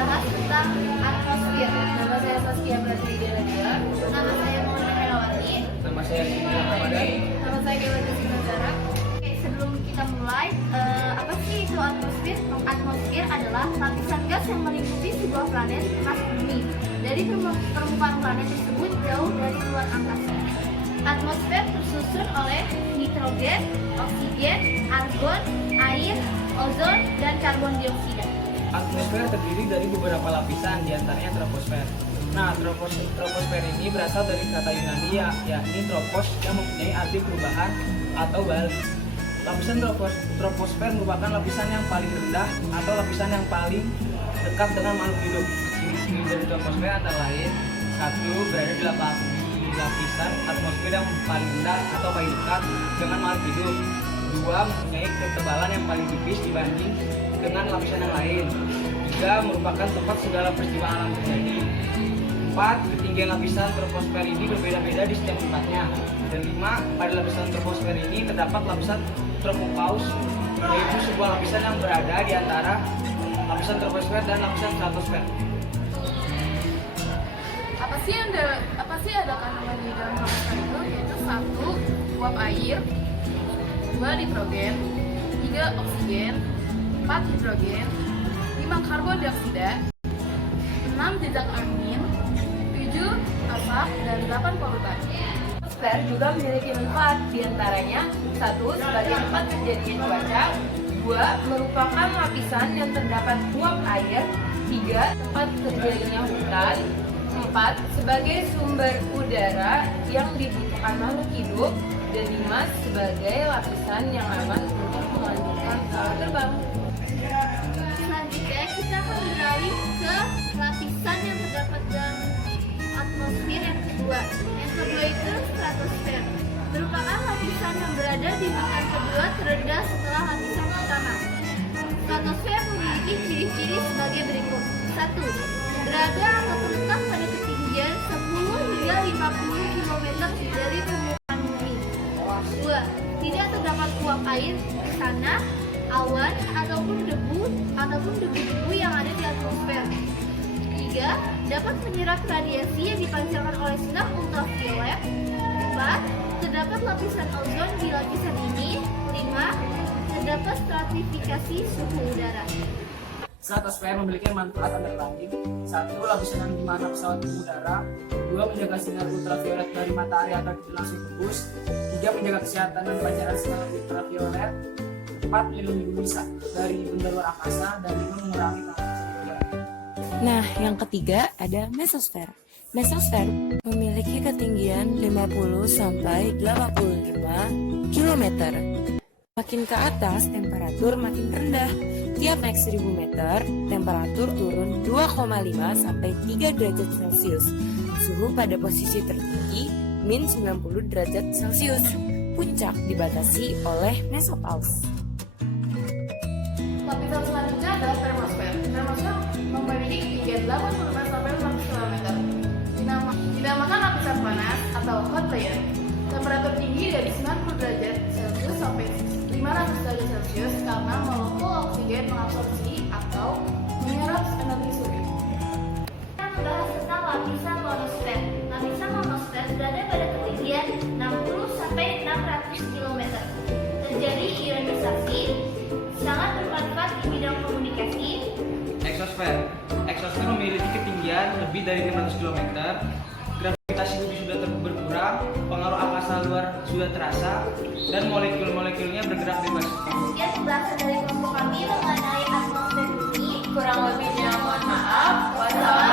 bahas tentang atmosfer. Nama saya Saskia Pratidya. Nama saya Maulana Melawati. Nama saya Rizky Ramadan. Nama saya Dewa Desina. Oke, sebelum kita mulai, apa sih itu atmosfer? Atmosfer adalah lapisan gas yang melingkupi sebuah planet khas bumi. Dari permukaan planet tersebut jauh dari luar angkasa. Atmosfer tersusun oleh nitrogen, oksigen, argon, air, ozon, dan karbon dioksida. Atmosfer terdiri dari beberapa lapisan, diantaranya troposfer. Nah, troposfer ini berasal dari kata Yunani yakni tropos yang mempunyai arti perubahan atau balik. Lapisan troposfer merupakan lapisan yang paling rendah atau lapisan yang paling dekat dengan makhluk hidup. Ciri-ciri dari troposfer antara lain: 1. Berada di lapisan atmosfer yang paling rendah atau paling dekat dengan makhluk hidup. 2. Mempunyai ketebalan yang paling tipis dibanding dengan lapisan yang lain. 3. Merupakan tempat segala peristiwa alam terjadi. 4. Ketinggian lapisan troposfer ini berbeda-beda di setiap tempatnya. Dan 5. Pada lapisan troposfer ini terdapat lapisan tropopause, yaitu sebuah lapisan yang berada di antara lapisan troposfer dan lapisan stratosfer. Apa sih ada kandungan di dalam troposfer itu? Yaitu 1. Uap air, 2. Nitrogen, 3. Oksigen, 4. Hidrogen, 5. Karbon dioksida, 6. Jejak angin, 7. Asap, dan 8. polutan. Atmosfer juga memiliki manfaat, diantaranya 1. Sebagai tempat terjadinya cuaca, 2. Merupakan lapisan yang terdapat uap air, 3. Tempat terjadinya hutan, 4. Sebagai sumber udara yang dibutuhkan makhluk hidup, dan 5. Sebagai lapisan yang aman untuk melanjutkan pesawat terbang. Selanjutnya kita akan beralih ke lapisan yang terdapat dalam atmosfer yang kedua. Yang kedua itu stratosfer. Merupakan lapisan yang berada di bintang kedua terendah setelah lapisan pertama. Stratosfer memiliki ciri-ciri sebagai berikut. 1. Berada atau terletak pada ketinggian 10 hingga 50 km dari permukaan bumi. 2. Tidak terdapat uap air di sana, awan ataupun debu-debu yang ada di atmosfer. 3. Dapat menyerap radiasi yang dipancarkan oleh sinar ultraviolet. 4. Terdapat lapisan ozon di lapisan ini. 5. Terdapat stratifikasi suhu udara. Stratosfer memiliki manfaat antara lain: 1. Lapisan yang dimana pesawat mengudara. 2. Menjaga sinar ultraviolet dari matahari agar tidak langsung tembus. 3. Menjaga kesehatan dan pancaran sinar ultraviolet. 4. Melindungi bumi dari benda luar angkasa. Dan 5. Mengurangi pengalaman. Nah, yang ketiga ada mesosfer. Mesosfer memiliki ketinggian 50 sampai 85 km. Makin ke atas, temperatur makin rendah. Tiap naik 1000 meter, temperatur turun 2,5 sampai 3 derajat Celcius. Suhu pada posisi tertinggi min 90 derajat Celcius. Puncak dibatasi oleh mesopause. Lapisan selanjutnya adalah termosfer. Termosfer memiliki ketinggian 85 sampai 100 km. Dinamakan lapisan panas atau hot layer. Temperatur tinggi dari 90 derajat Celcius sampai 500 derajat Celcius karena molekul oksigen mengabsorpsi atau menyerap energi surya. Kita membahas tentang lapisan ionosfer. Lapisan ionosfer berada pada ketinggian 60 sampai 600 km. Terjadi ionisasi, sangat bermanfaat di bidang komunikasi. Eksosfer memiliki ketinggian lebih dari 500 km. Gravitasi bumi sudah berkurang, pengaruh angkasa luar sudah terasa, dan molekul-molekulnya bergerak bebas. Sekian pembahasan dari kelompok kami mengenai atmosfer bumi. Kurang lebihnya mohon maaf. Wassalamualaikum.